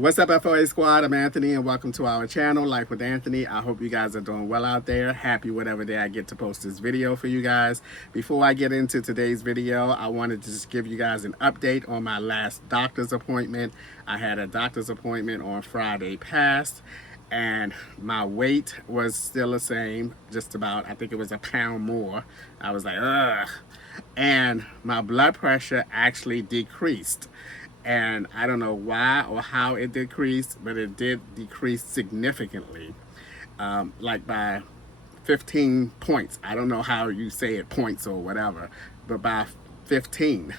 What's up, FOA squad? I'm Anthony and welcome to our channel, Life with Anthony. I hope you guys are doing well out there. Happy whatever day I get to post this video for you guys. Before I get into today's video, I wanted to just give you guys an update on my last doctor's appointment. I had a doctor's appointment on Friday past and my weight was still the same, just about, I think it was a pound more. I was like, ugh. And my blood pressure actually decreased. And I don't know why or how it decreased, but it did decrease significantly, like by 15 points. I don't know how you say it, points or whatever, but by 15.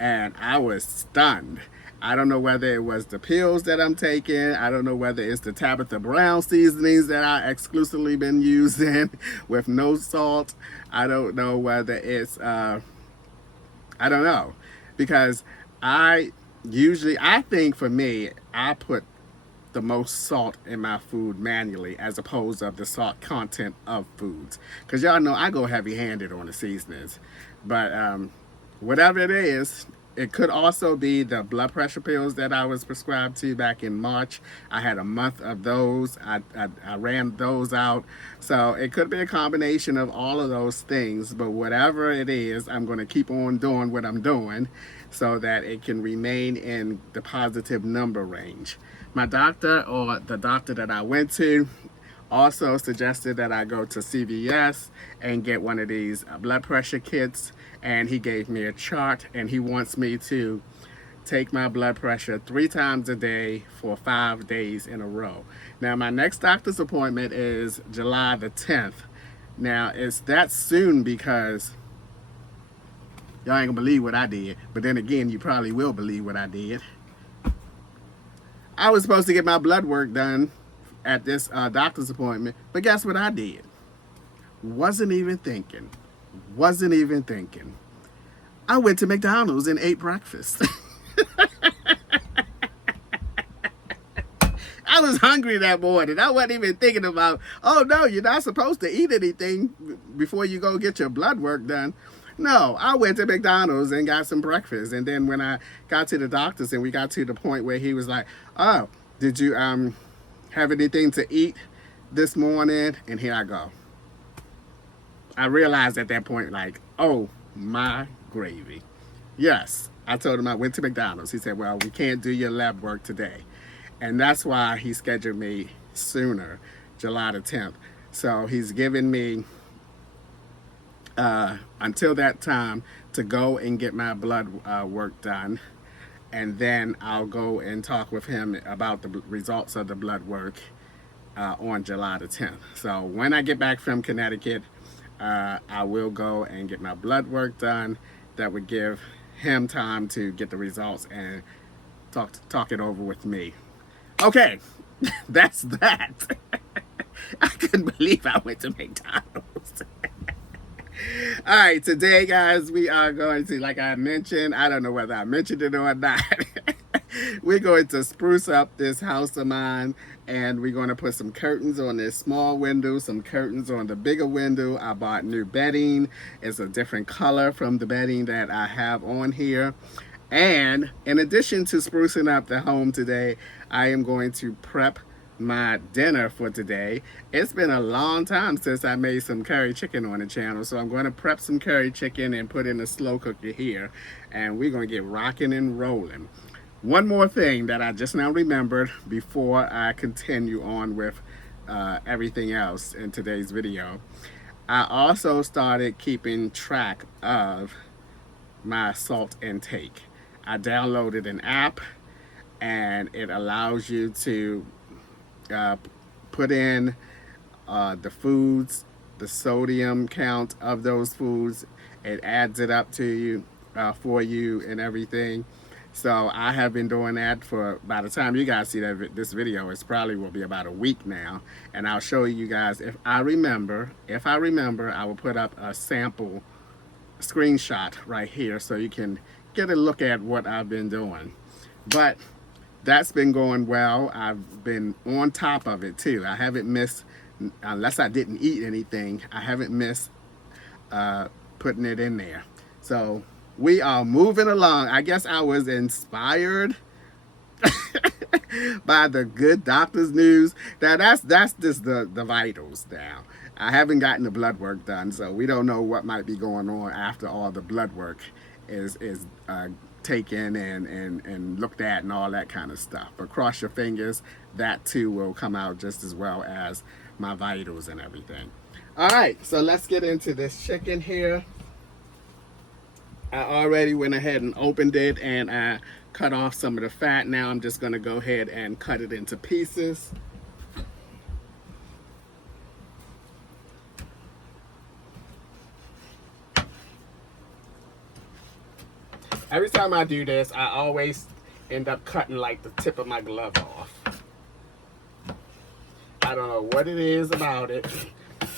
And I was stunned. I don't know whether it was the pills that I'm taking. I don't know whether it's the Tabitha Brown seasonings that I exclusively been using with no salt. I don't know whether it's, I don't know, because I think for me, I put the most salt in my food manually as opposed to the salt content of foods. Because y'all know I go heavy-handed on the seasonings. But whatever it is, it could also be the blood pressure pills that I was prescribed to back in March. I had a month of those. I ran those out. So it could be a combination of all of those things. But whatever it is, I'm going to keep on doing what I'm doing so that it can remain in the positive number range. My doctor, or the doctor that I went to, also suggested that I go to CVS and get one of these blood pressure kits, and he gave me a chart, and he wants me to take my blood pressure 3 times a day for 5 days in a row. Now, my next doctor's appointment is July the 10th. Now, it's that soon because y'all ain't gonna believe what I did, but then again, you probably will believe what I did. I was supposed to get my blood work done at this doctor's appointment, but guess what I did? Wasn't even thinking. I went to McDonald's and ate breakfast. I was hungry that morning. I wasn't even thinking about, oh no, you're not supposed to eat anything before you go get your blood work done. No, I went to McDonald's and got some breakfast. And then when I got to the doctor's and we got to the point where he was like, oh, did you have anything to eat this morning? And here I go. I realized at that point, like, oh my gravy. Yes, I told him I went to McDonald's. He said, well, we can't do your lab work today. And that's why he scheduled me sooner, July the 10th. So he's given me until that time to go and get my blood work done, and then I'll go and talk with him about the results of the blood work on July the 10th. So when I get back from Connecticut, I will go and get my blood work done. That would give him time to get the results and talk it over with me. Okay, that's that. I couldn't believe I went to McDonald's. All right, today, guys, we are going to, like I mentioned, I don't know whether I mentioned it or not, we're going to spruce up this house of mine, and we're going to put some curtains on this small window, some curtains on the bigger window. I bought new bedding. It's a different color from the bedding that I have on here. And in addition to sprucing up the home today, I am going to prep my dinner for today. It's been a long time since I made some curry chicken on the channel, so I'm going to prep some curry chicken and put in a slow cooker here, and we're going to get rocking and rolling. One more thing that I just now remembered before I continue on with everything else in today's video. I also started keeping track of my salt intake. I downloaded an app, and it allows you to put in the foods, the sodium count of those foods. It adds it up to you for you and everything. So I have been doing that for, by the time you guys see this video, it's probably will be about a week now. And I'll show you guys, if I remember, I will put up a sample screenshot right here so you can get a look at what I've been doing. But that's been going well. I've been on top of it too. I haven't missed, unless I didn't eat anything, I haven't missed putting it in there. So we are moving along. I guess I was inspired by the good doctor's news. Now that's just the vitals now. I haven't gotten the blood work done, so we don't know what might be going on after all the blood work is taken and looked at and all that kind of stuff. But cross your fingers, that too will come out just as well as my vitals and everything. All right, so let's get into this chicken here. I already went ahead and opened it and I cut off some of the fat. Now I'm just going to go ahead and cut it into pieces. Every time I do this, I always end up cutting like the tip of my glove off. I don't know what it is about it,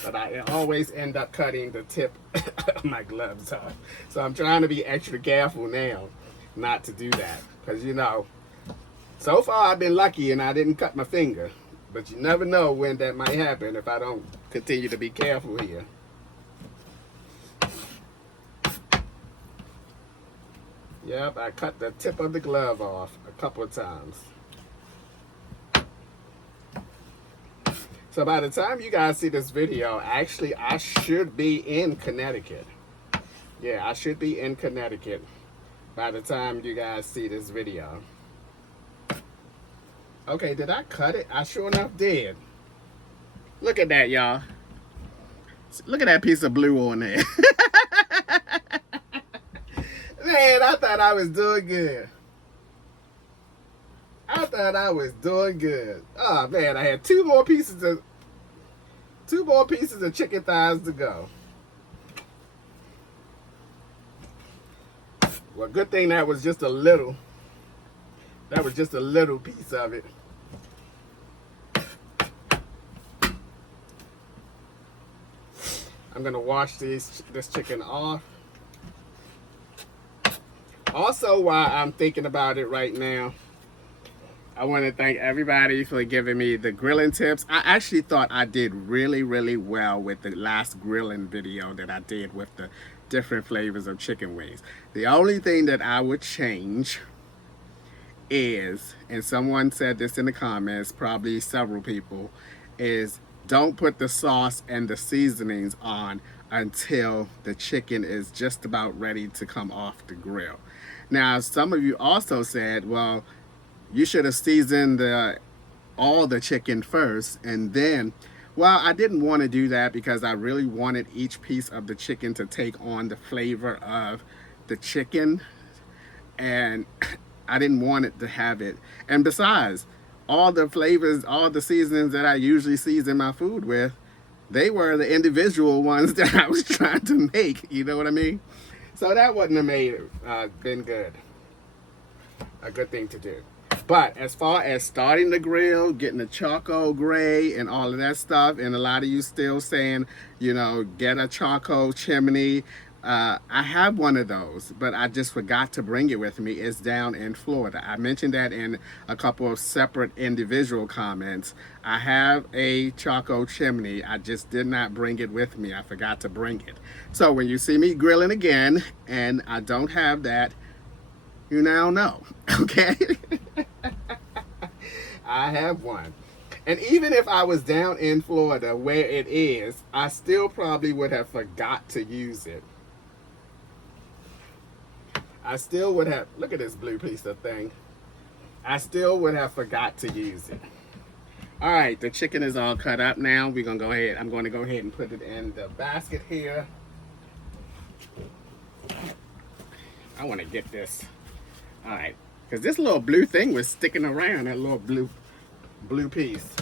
but I always end up cutting the tip of my gloves off. So I'm trying to be extra careful now not to do that. Because, you know, so far I've been lucky and I didn't cut my finger. But you never know when that might happen if I don't continue to be careful here. Yep, I cut the tip of the glove off a couple of times. So by the time you guys see this video, actually I should be in Connecticut. Yeah, I should be in Connecticut by the time you guys see this video. Okay, did I cut it? I sure enough did. Look at that, y'all. Look at that piece of blue on there. Man, I thought I was doing good. I thought I was doing good. Oh man, I had two more pieces of chicken thighs to go. Well, good thing that was just a little. That was just a little piece of it. I'm gonna wash this chicken off. Also, while I'm thinking about it right now, I want to thank everybody for giving me the grilling tips. I actually thought I did really, really well with the last grilling video that I did with the different flavors of chicken wings. The only thing that I would change is, and someone said this in the comments, probably several people, is don't put the sauce and the seasonings on until the chicken is just about ready to come off the grill. Now, some of you also said, well, you should have seasoned all the chicken first and then. Well, I didn't want to do that because I really wanted each piece of the chicken to take on the flavor of the chicken, and I didn't want it to have it. And besides, all the flavors, all the seasonings that I usually season my food with, they were the individual ones that I was trying to make. You know what I mean? So that wouldn't have made it been good. A good thing to do. But as far as starting the grill, getting the charcoal gray and all of that stuff, and a lot of you still saying, you know, get a charcoal chimney. I have one of those, but I just forgot to bring it with me. It's down in Florida. I mentioned that in a couple of separate individual comments. I have a charcoal chimney. I just did not bring it with me. I forgot to bring it. So when you see me grilling again and I don't have that, you now know, okay? I have one. And even if I was down in Florida where it is, I still probably would have forgot to use it. I still would have, look at this blue piece of thing. I still would have forgot to use it. All right, the chicken is all cut up now. We're gonna go ahead, I'm gonna go ahead and put it in the basket here. I wanna get this. All right, because this little blue thing was sticking around, that little blue piece.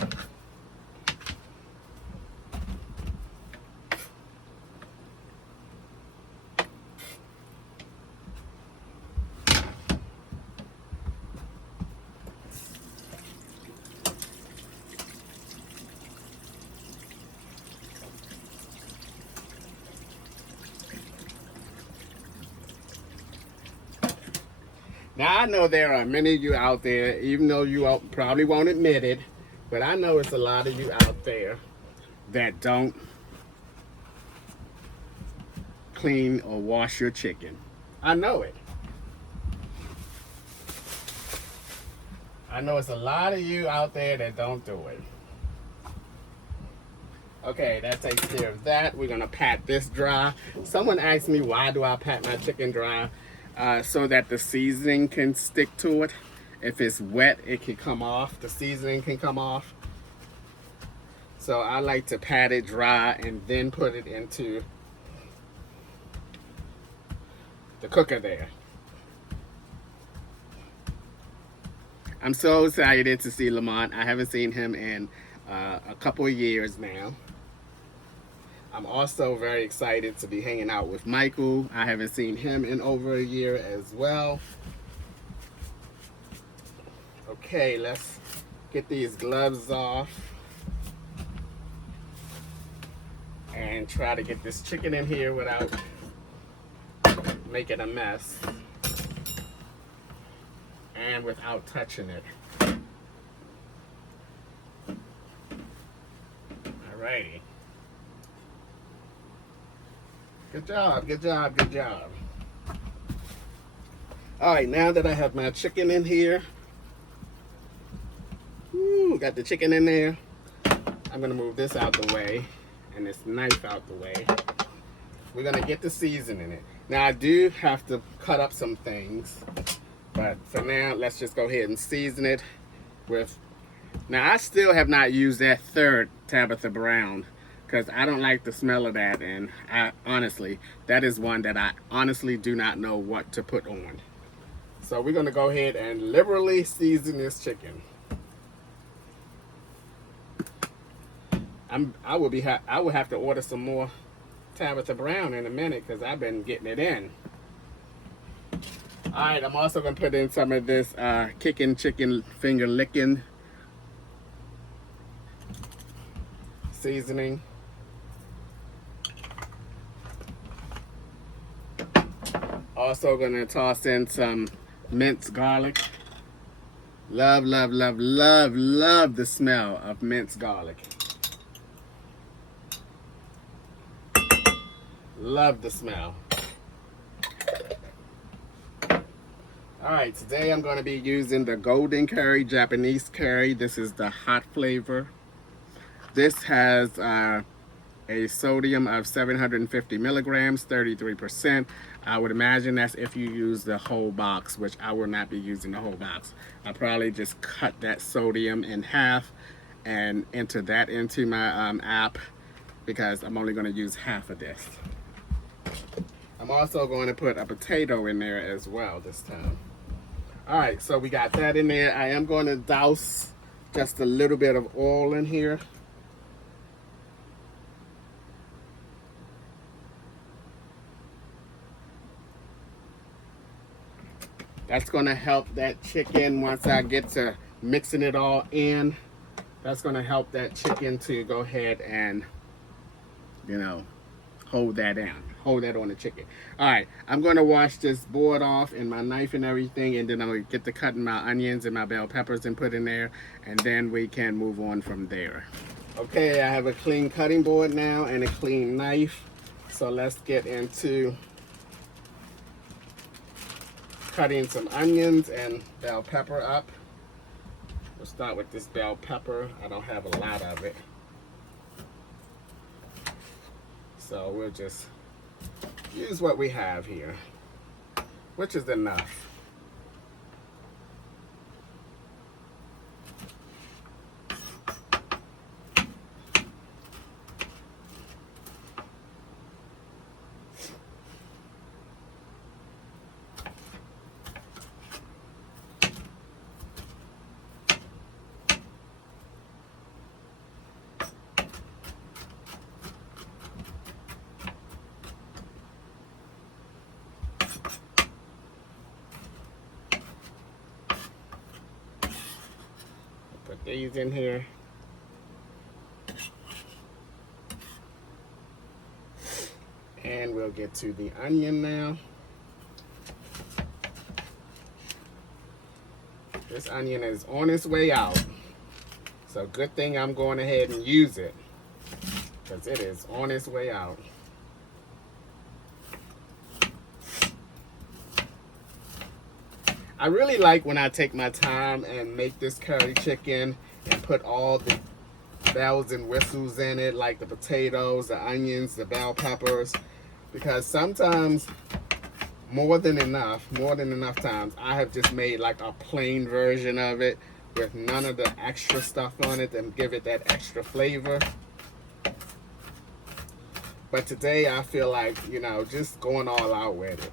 Now, I know there are many of you out there, even though you probably won't admit it, but I know it's a lot of you out there that don't clean or wash your chicken. I know it. I know it's a lot of you out there that don't do it. Okay, that takes care of that. We're gonna pat this dry. Someone asked me, why do I pat my chicken dry? So that the seasoning can stick to it. If it's wet, it can come off. The seasoning can come off. So I like to pat it dry and then put it into the cooker there. I'm so excited to see Lamont. I haven't seen him in a couple of years now. I'm also very excited to be hanging out with Michael. I haven't seen him in over a year as well. Okay, let's get these gloves off and try to get this chicken in here without making a mess and without touching it. Alrighty. Good job, good job, good job. Alright, now that I have my chicken in here, got the chicken in there, I'm gonna move this out the way and this knife out the way. We're gonna get the seasoning in it. Now I do have to cut up some things, but for now, let's just go ahead and season it with, now I still have not used that third Tabitha Brown because I don't like the smell of that, and I honestly, that is one that I honestly do not know what to put on. So we're gonna go ahead and liberally season this chicken. I will have to order some more Tabitha Brown in a minute because I've been getting it in. Alright, I'm also gonna put in some of this kicking chicken finger licking seasoning. Also gonna toss in some minced garlic. Love, love, love, love, love the smell of minced garlic. Love the smell. Alright, today I'm going to be using the golden curry, Japanese curry. This is the hot flavor. This has a sodium of 750 milligrams, 33%. I would imagine that's if you use the whole box, which I will not be using the whole box. I probably just cut that sodium in half and enter that into my app because I'm only going to use half of this. I'm also going to put a potato in there as well this time. Alright, so we got that in there. I am going to douse just a little bit of oil in here. That's going to help that chicken once I get to mixing it all in. That's going to help that chicken to go ahead and, you know, hold that down. Hold that on the chicken. Alright, I'm going to wash this board off and my knife and everything, and then I'm going to get to cutting my onions and my bell peppers and put in there, and then we can move on from there. Okay, I have a clean cutting board now and a clean knife. So let's get into cutting some onions and bell pepper up. We'll start with this bell pepper. I don't have a lot of it, so we'll just use what we have here, which is enough. Put these in here. And we'll get to the onion now. This onion is on its way out. So good thing I'm going ahead and use it, because it is on its way out. I really like when I take my time and make this curry chicken and put all the bells and whistles in it, like the potatoes, the onions, the bell peppers, because sometimes more than enough times I have just made like a plain version of it with none of the extra stuff on it and give it that extra flavor. But today I feel like, you know, just going all out with it.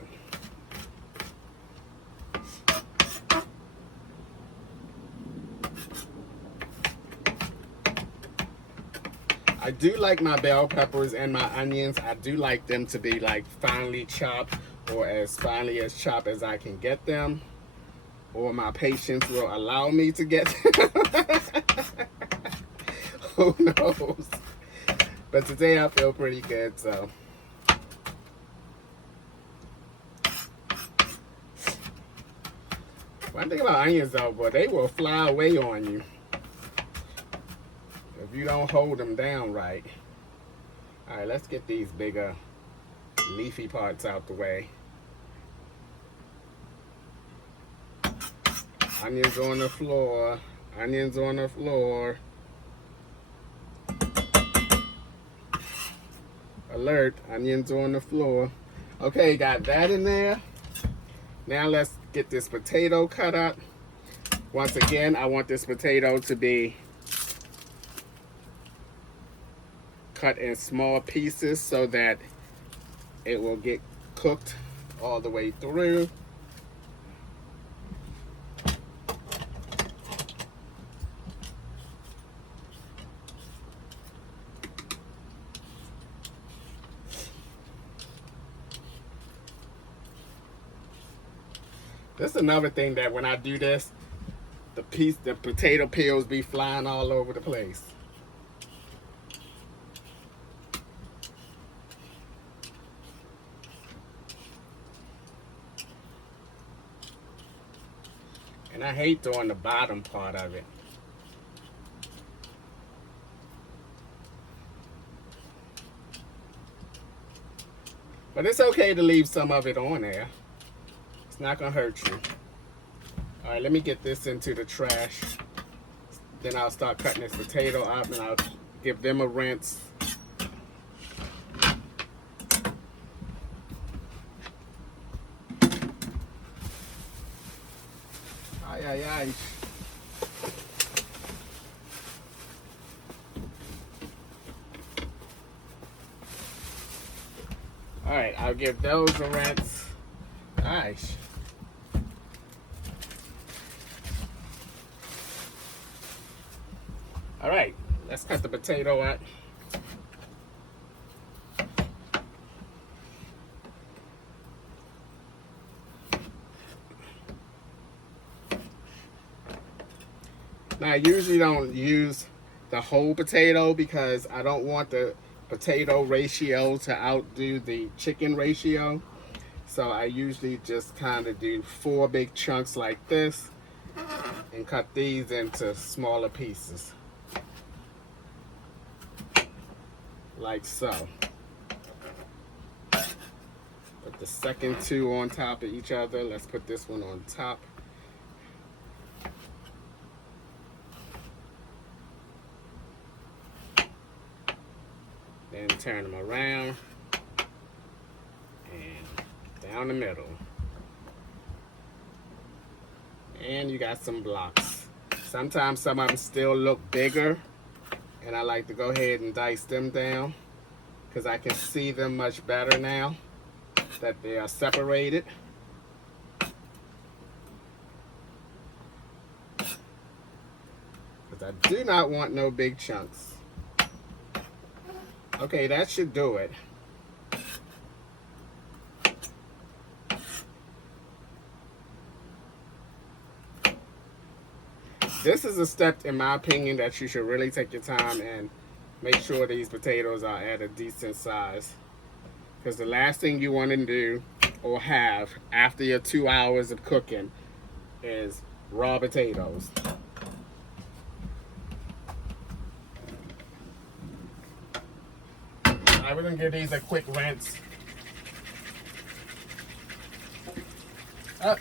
I do like my bell peppers and my onions. I do like them to be like finely chopped, or as finely as chopped as I can get them, or my patience will allow me to get them. Who knows? But today I feel pretty good, so. One thing about onions though, boy, they will fly away on you if you don't hold them down right. All right, let's get these bigger leafy parts out the way. Onions on the floor. Onions on the floor. Alert, onions on the floor. Okay, got that in there. Now let's get this potato cut up. Once again, I want this potato to be cut in small pieces so that it will get cooked all the way through. This is another thing that when I do this, the potato peels be flying all over the place. And I hate doing the bottom part of it. But it's okay to leave some of it on there. It's not gonna hurt you. All right, let me get this into the trash. Then I'll start cutting this potato up and I'll give them a rinse. Ay, ay, ay. All right, I'll give those a rinse. Nice. All right, let's cut the potato up. Now, I usually don't use the whole potato because I don't want the potato ratio to outdo the chicken ratio. So I usually just kind of do 4 big chunks like this and cut these into smaller pieces. Like so. Put the second 2 on top of each other. Let's put this one on top. Then turn them around and down the middle. And you got some blocks. Sometimes some of them still look bigger, and I like to go ahead and dice them down because I can see them much better now that they are separated. Because I do not want no big chunks. Okay, that should do it. This is a step, in my opinion, that you should really take your time and make sure these potatoes are at a decent size. Because the last thing you want to do or have after your 2 hours of cooking is raw potatoes. Alright, we're going to give these a quick rinse. Up.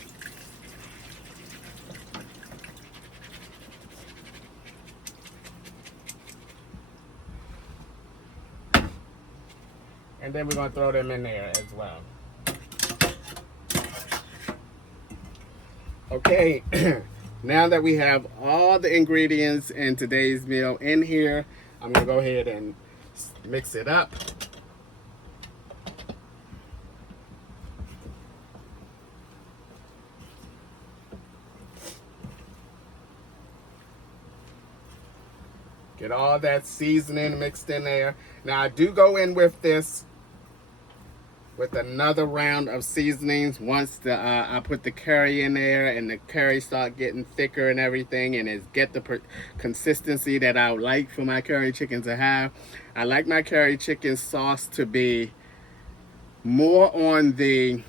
And then we're going to throw them in there as well. Okay, now that we have all the ingredients in today's meal in here, I'm going to go ahead and mix it up. Get all that seasoning mixed in there. Now I do go in with this with another round of seasonings once I put the curry in there and the curry start getting thicker and everything, and it get the consistency that I would like for my curry chicken to have. I like my curry chicken sauce to be more on a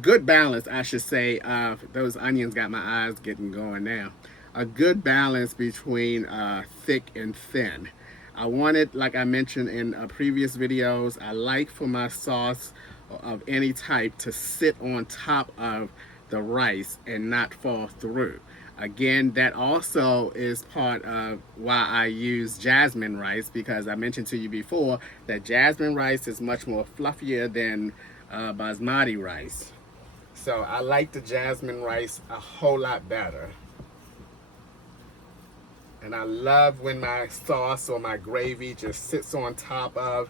good balance, I should say, of those onions got my eyes getting going now. A good balance between thick and thin. I want it, like I mentioned in previous videos, I like for my sauce of any type to sit on top of the rice and not fall through. Again, that also is part of why I use jasmine rice, because I mentioned to you before that jasmine rice is much more fluffier than basmati rice. So I like the jasmine rice a whole lot better. And I love when my sauce or my gravy just sits on top of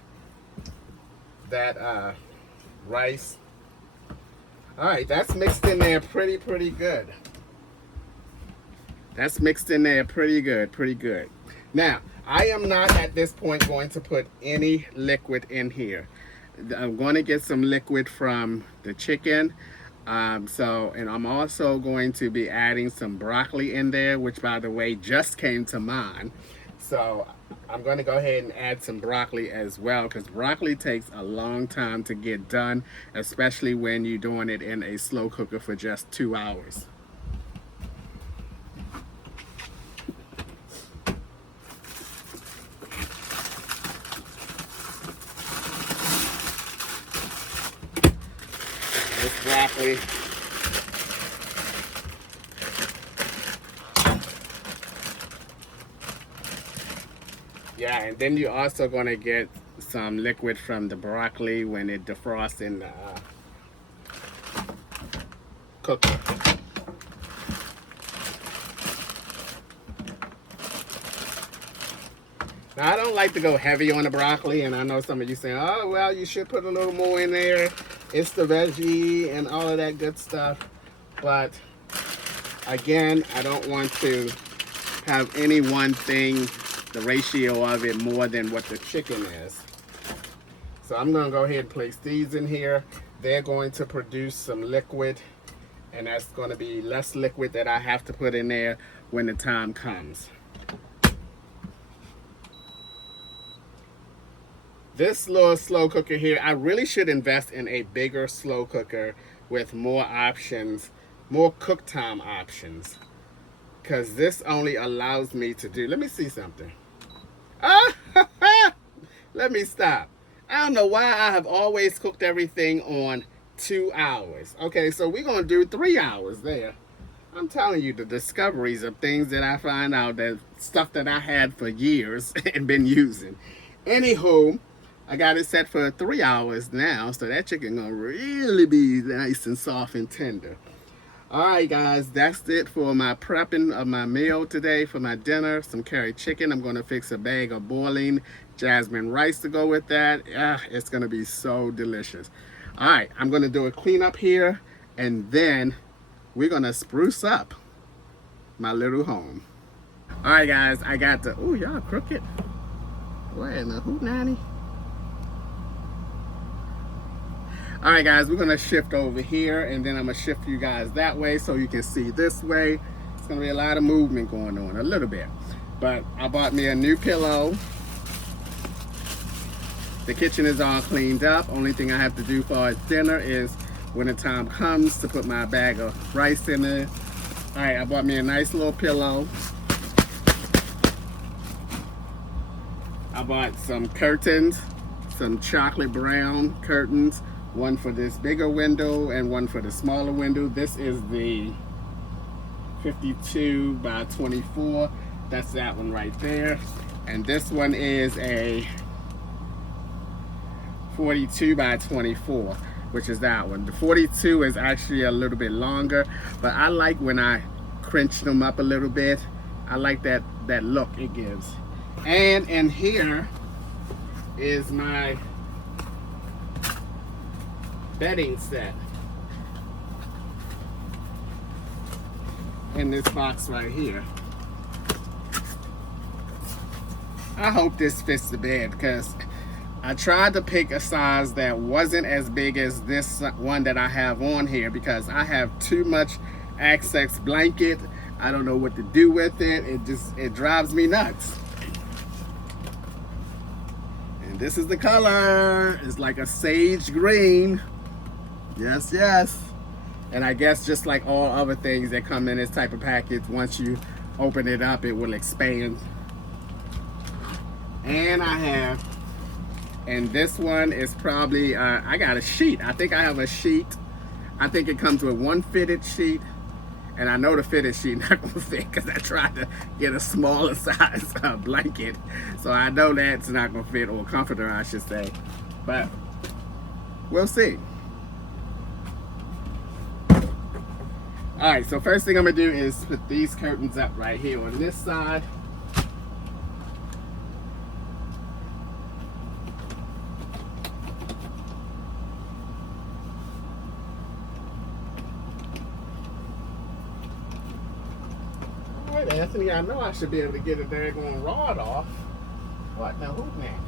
that rice. All right, that's mixed in there pretty good. That's mixed in there pretty good. Now, I am not at this point going to put any liquid in here. I'm going to get some liquid from the chicken. And I'm also going to be adding some broccoli in there, which by the way just came to mind. So I'm going to go ahead and add some broccoli as well, because broccoli takes a long time to get done, especially when you're doing it in a slow cooker for just 2 hours. This broccoli. Yeah, and then you're also going to get some liquid from the broccoli when it defrosts in the cooker. Now, I don't like to go heavy on the broccoli, and I know some of you saying, oh, well, you should put a little more in there. It's the veggie and all of that good stuff. But, again, I don't want to have any one thing, the ratio of it, more than what the chicken is. So I'm going to go ahead and place these in here. They're going to produce some liquid, and that's going to be less liquid that I have to put in there when the time comes. This little slow cooker here, I really should invest in a bigger slow cooker with more options, more cook time options, because this only allows me to do, let me see something. Let me stop. I don't know why I have always cooked everything on 2 hours. Okay, so we're going to do 3 hours there. I'm telling you, the discoveries of things that I find out, that stuff that I had for years and been using. Anywho, I got it set for 3 hours now, so that chicken gonna really be nice and soft and tender. Alright guys, that's it for my prepping of my meal today for my dinner. Some curry chicken. I'm gonna fix a bag of boiling jasmine rice to go with that. It's gonna be so delicious. Alright, I'm gonna do a cleanup here, and then we're gonna spruce up my little home. Alright guys, I got the, ooh, y'all crooked. What in the hoot nanny? Alright guys, we're going to shift over here, and then I'm going to shift you guys that way so you can see this way. It's going to be a lot of movement going on, a little bit. But I bought me a new pillow. The kitchen is all cleaned up. Only thing I have to do for dinner is when the time comes to put my bag of rice in there. Alright, I bought me a nice little pillow. I bought some curtains, some chocolate brown curtains. One for this bigger window and one for the smaller window. This is the 52 by 24. That's that one right there. And this one is a 42 by 24, which is that one. The 42 is actually a little bit longer, but I like when I crunch them up a little bit. I like that look it gives. And in here is my bedding set in this box right here. I hope this fits the bed, because I tried to pick a size that wasn't as big as this one that I have on here, because I have too much excess blanket. I don't know what to do with it. It drives me nuts. And this is the color. It's like a sage green. Yes, yes. And I guess just like all other things that come in this type of package, once you open it up, it will expand. And I have, and this one is probably, I got a sheet. I think I have a sheet. I think it comes with one fitted sheet. And I know the fitted sheet not gonna fit, because I tried to get a smaller size blanket. So I know that's not gonna fit, or comforter I should say. But we'll see. All right, so first thing I'm gonna do is put these curtains up right here on this side. All right, Anthony, I know I should be able to get a daggone rod off. What the hoop man?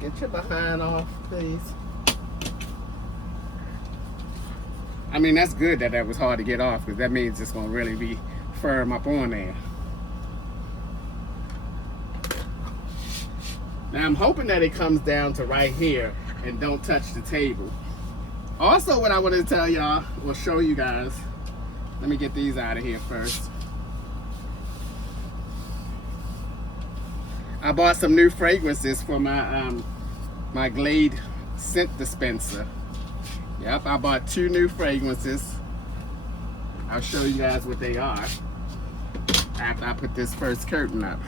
Get your behind off, please. I mean, that's good that was hard to get off, because that means it's going to really be firm up on there. Now, I'm hoping that it comes down to right here and don't touch the table. Also, what I wanted to tell y'all, or show you guys, let me get these out of here first. I bought some new fragrances for my my Glade scent dispenser. Yep, I bought 2 new fragrances. I'll show you guys what they are after I put this first curtain up.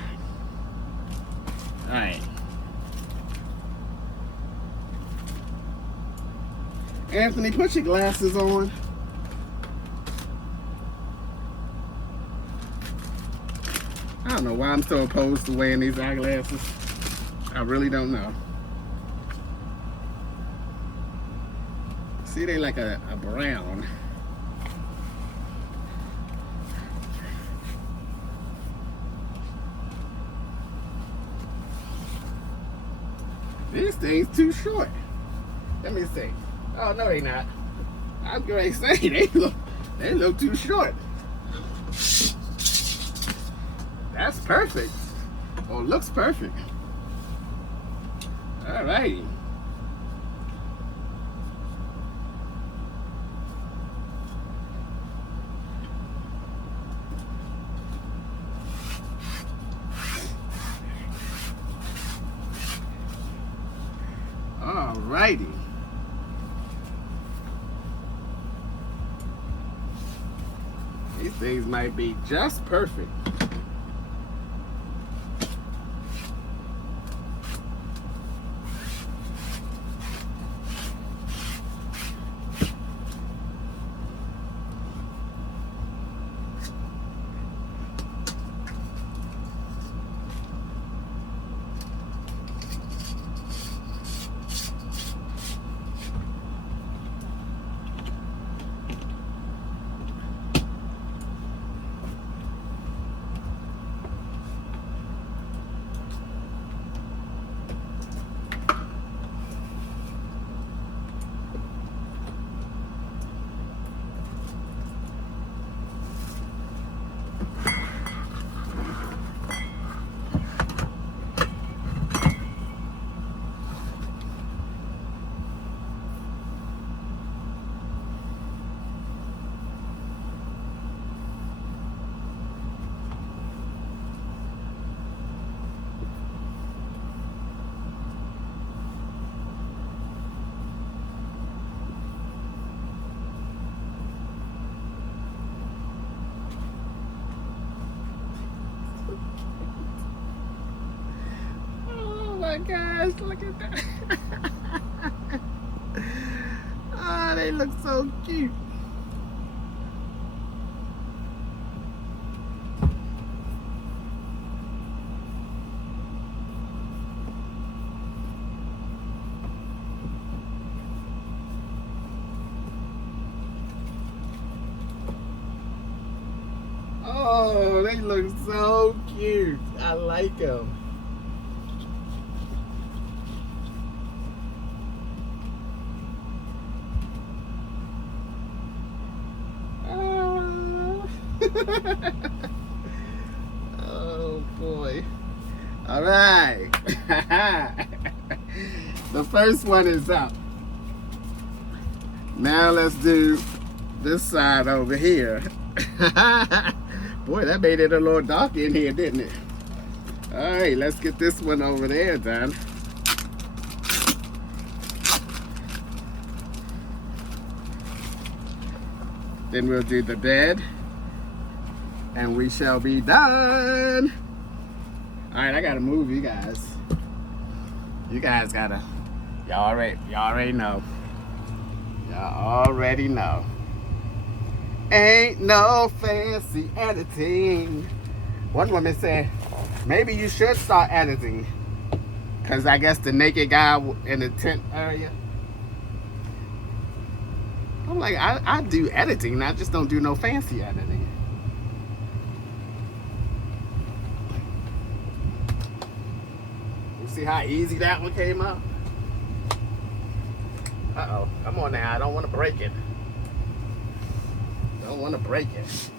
All right. Anthony, put your glasses on. I don't know why I'm so opposed to wearing these eyeglasses. I really don't know. See, they like a brown. These things too short. Let me see. Oh no, they not. I was going to say they look too short. That's perfect. Oh, looks perfect. All right. Alrighty. These things might be just perfect. my gosh, look at that. Oh, they look so cute. Oh, they look so cute. I like them. Oh. Oh boy. All right. The first one is up. Now let's do this side over here. Boy, that made it a little dark in here, didn't it? All right, let's get this one over there done. Then we'll do the bed, and we shall be done. All right, I gotta move you guys. You guys gotta, y'all already know. Y'all already know. Ain't no fancy editing. One woman said, maybe you should start editing. Cause I guess the naked guy in the tent area. I'm like, I do editing, I just don't do no fancy editing. You see how easy that one came up? Uh-oh, come on now, I don't want to break it. Don't want to break it.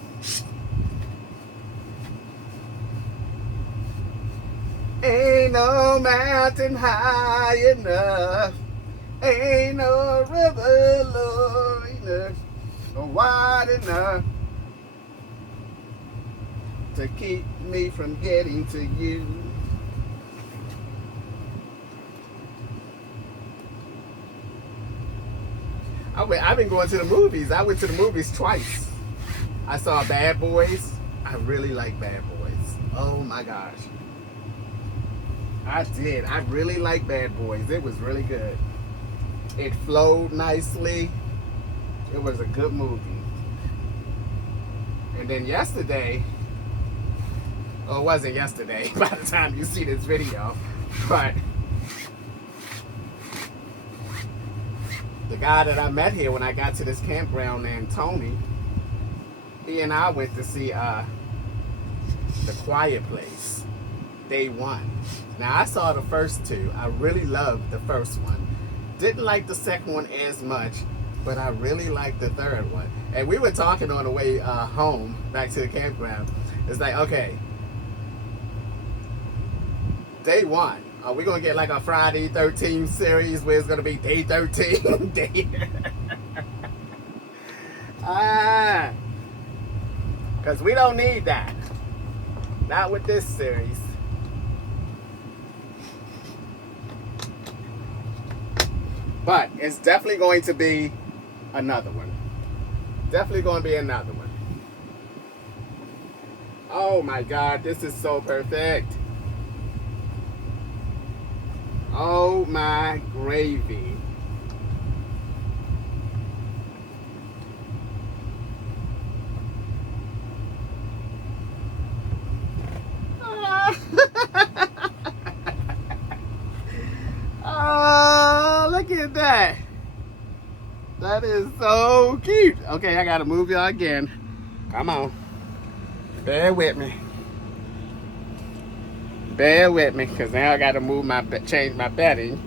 Ain't no mountain high enough. Ain't no river low enough or wide enough to keep me from getting to you. I've been going to the movies. I went to the movies twice. I saw Bad Boys. I really like Bad Boys. Oh my gosh. I did. I really like Bad Boys. It was really good. It flowed nicely. It was a good movie. And then yesterday, oh, it wasn't yesterday by the time you see this video, but the guy that I met here when I got to this campground named Tony, he and I went to see The Quiet Place, day one. Now I saw the first two. I really loved the first one. Didn't like the second one as much, but I really liked the third one. And we were talking on the way home, back to the campground. It's like, okay, day one. Are we going to get like a Friday 13 series where it's going to be day 13? Because we don't need that. Not with this series. But it's definitely going to be another one. Definitely going to be another one. Oh my God, this is so perfect. Oh my gravy. Oh, look at that. That is so cute. Okay, I gotta move y'all again. Come on. Bear with me. Bear with me, because now I gotta move change my bedding.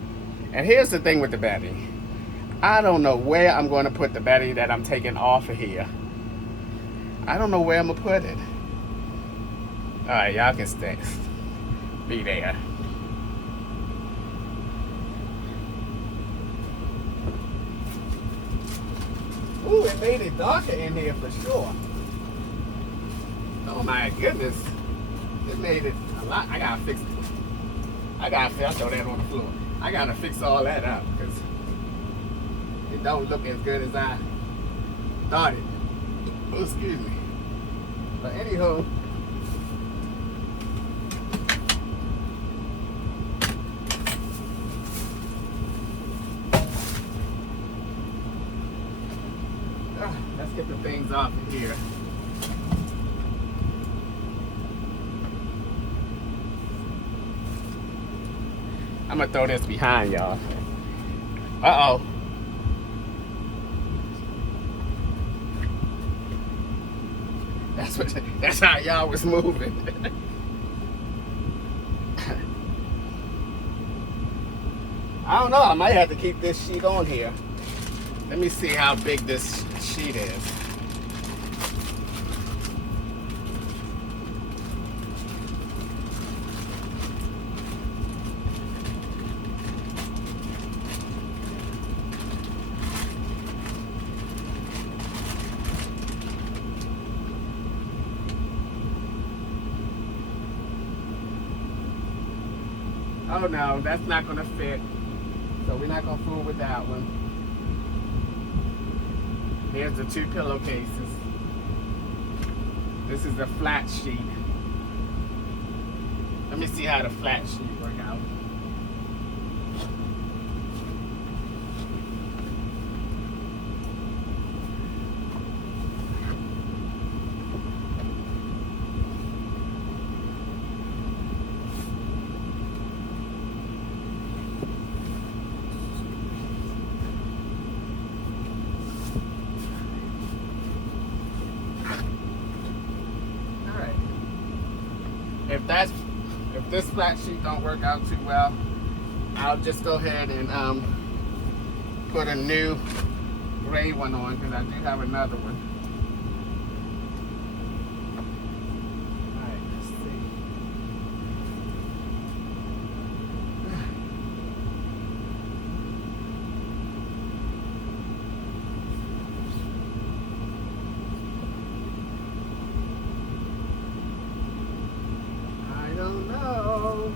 And here's the thing with the bedding. I don't know where I'm going to put the bedding that I'm taking off of here. I don't know where I'm gonna put it. Alright, y'all can stay. Be there. Ooh, it made it darker in here for sure. Oh my goodness. It made it a lot. I gotta fix it. I throw that on the floor. I gotta fix all that up because it don't look as good as I thought it. Oh, excuse me. But anywho, get the things off of here. I'm gonna throw this behind y'all. Uh-oh. That's how y'all was moving. I don't know, I might have to keep this sheet on here. Let me see how big this sheet is. Oh no, that's not gonna fit. So we're not gonna fool with that one. Here's the 2 pillowcases. This is the flat sheet. Let me see how the flat sheet work out. If this flat sheet don't work out too well, I'll just go ahead and put a new gray one on, because I do have another one. Alright, let's see. I don't know.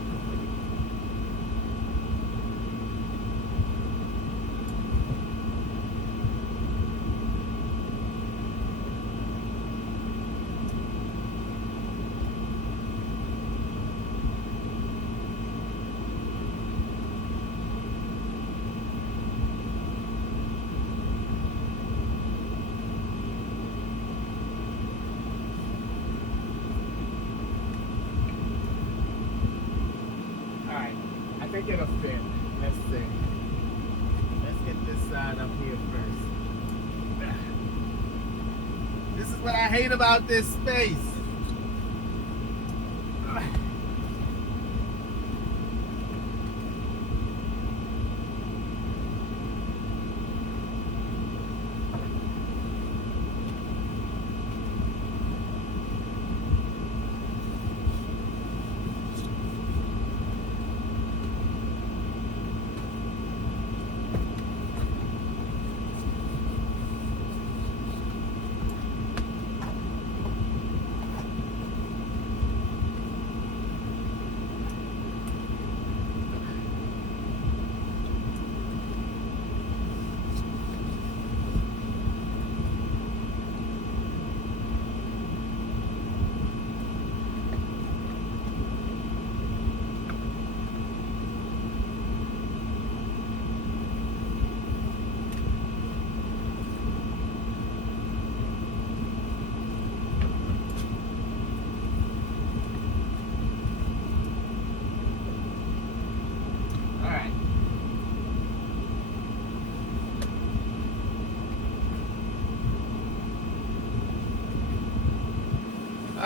I think it'll fit. Let's see. Let's get this side up here first. This is what I hate about this space. Alright.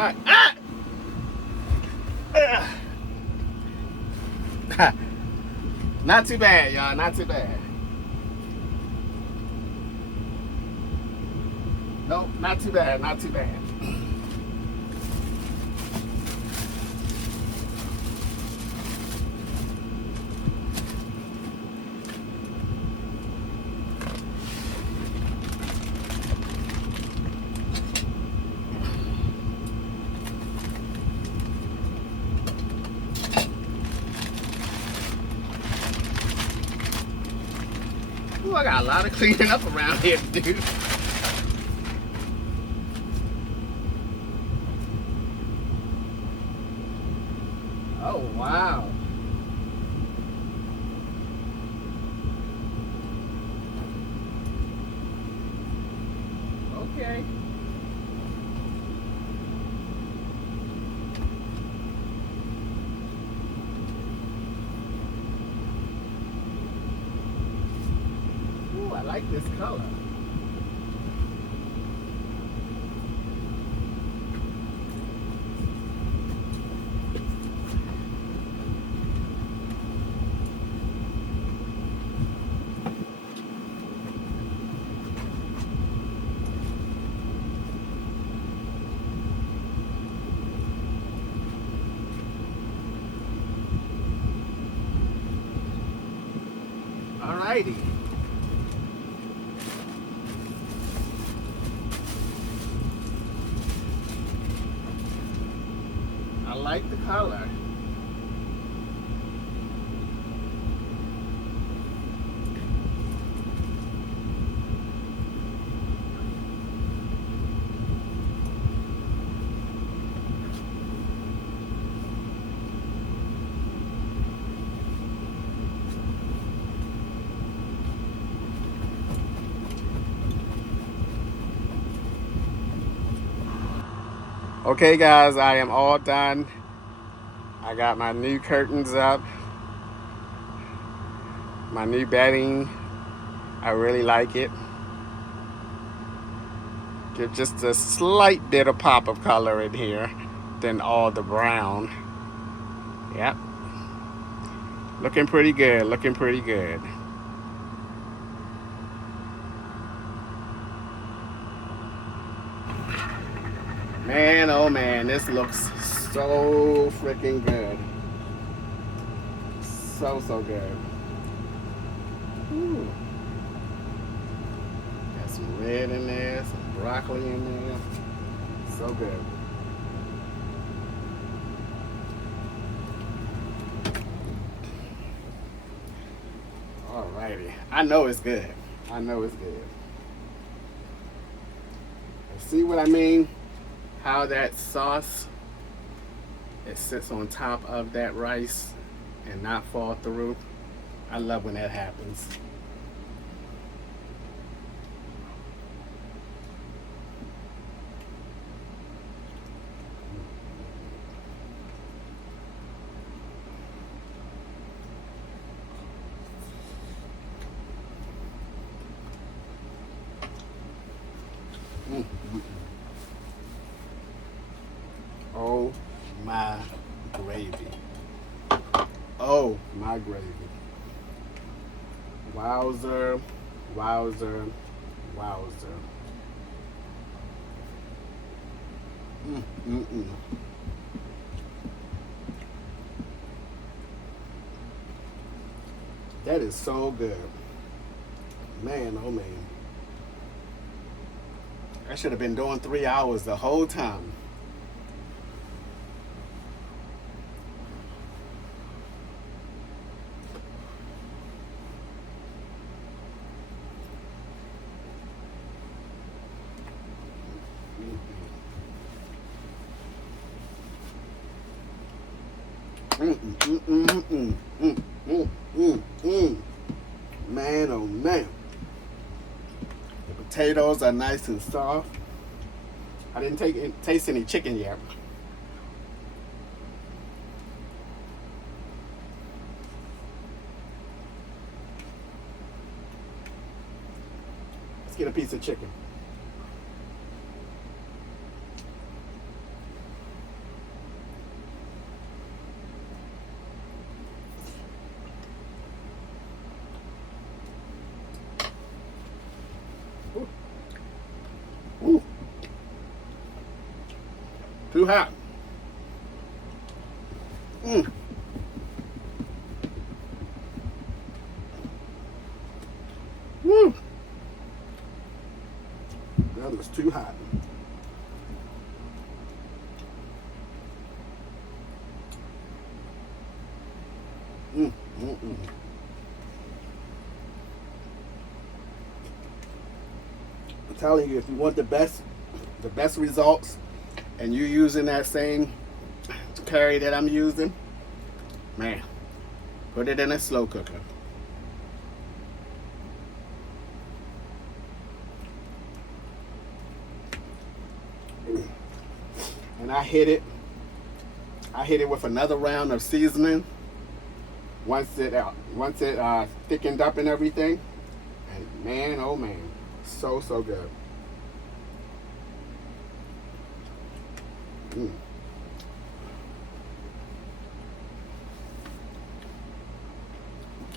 Ah! Not too bad, y'all. Not too bad. Nope, not too bad. Not too bad. Ooh, I got a lot of cleaning up around here to do. Oh, wow. Okay. Ooh, I like this color. Alrighty. I like the color. Okay guys, I am all done. I got my new curtains up, my new bedding. I really like it. Get just a slight bit of pop of color in here than all the brown. Yep. Looking pretty good, looking pretty good. Man, oh man, this looks so freaking good. So good. Ooh. Got some red in there, some broccoli in there. So good. Alrighty. I know it's good. I know it's good. See what I mean? How that sauce, it sits on top of that rice and not fall through. I love when that happens. Oh my gravy. Oh my gravy. Wowzer, wowzer, wowzer. That is so good. Man, oh man. I should have been doing 3 hours the whole time. Man, oh man. The potatoes are nice and soft. I didn't taste any chicken yet. Let's get a piece of chicken. Ooh. Too hot. Woo. That was too hot. I'm telling you, if you want the best results, and you're using that same curry that I'm using, man, put it in a slow cooker. when I hit it with another round of seasoning. Once it thickened up and everything, and man, oh man, so good.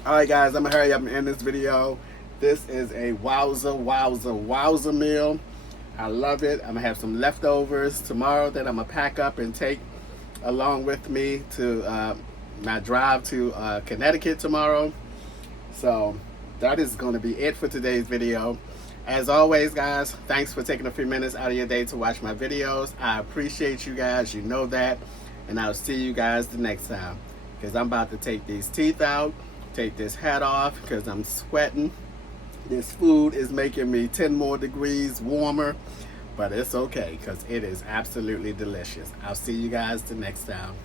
Alright guys, I'm gonna hurry up and end this video. This is a WOWZER meal. I love it. I'm gonna have some leftovers tomorrow that I'm gonna pack up and take along with me to my drive to Connecticut tomorrow. So that is going to be it for today's video. As always guys, thanks for taking a few minutes out of your day to watch my videos. I appreciate you guys, you know that, and I'll see you guys the next time, because I'm about to take these teeth out, take this hat off because I'm sweating. This food is making me 10 more degrees warmer, but it's okay because it is absolutely delicious. I'll see you guys the next time.